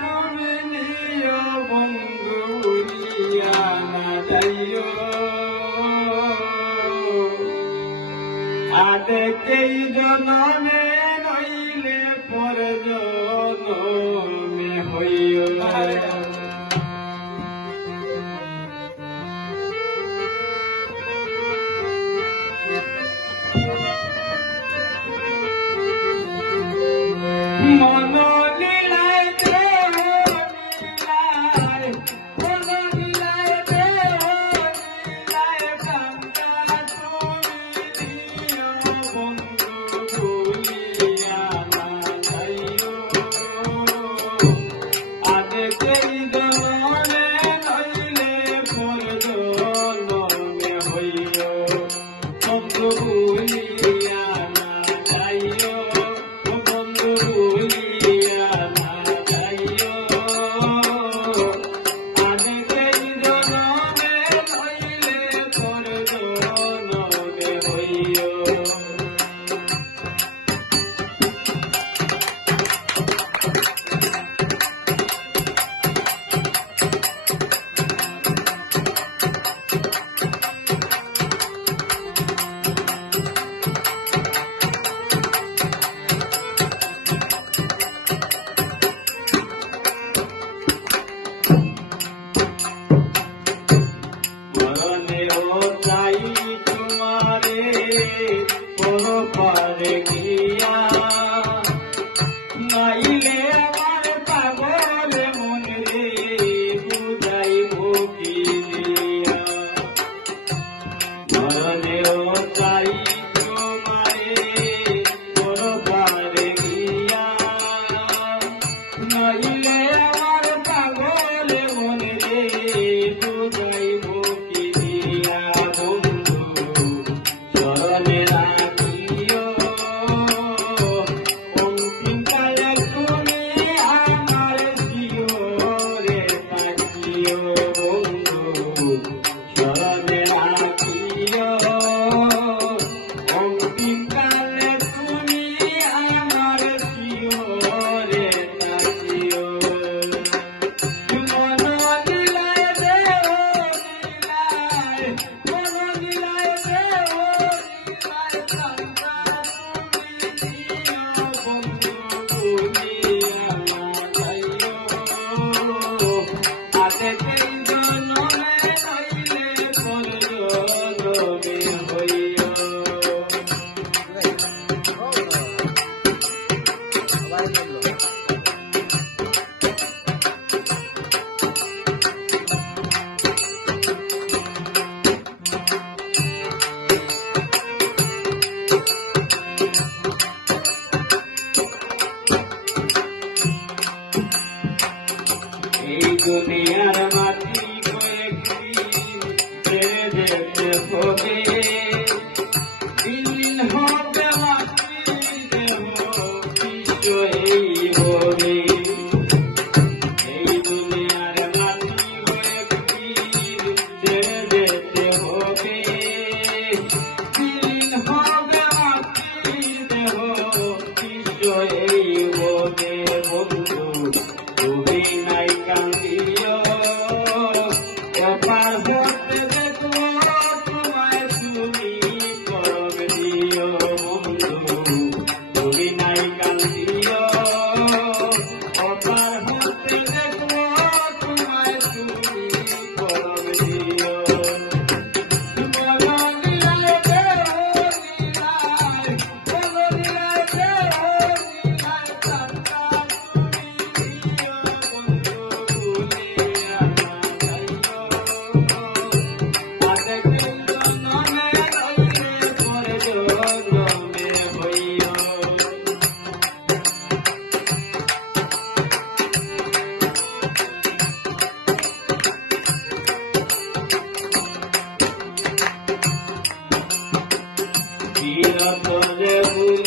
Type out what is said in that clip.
তুমি নিও বন্ধু উড়িয়া না যাইও। মনে ভুল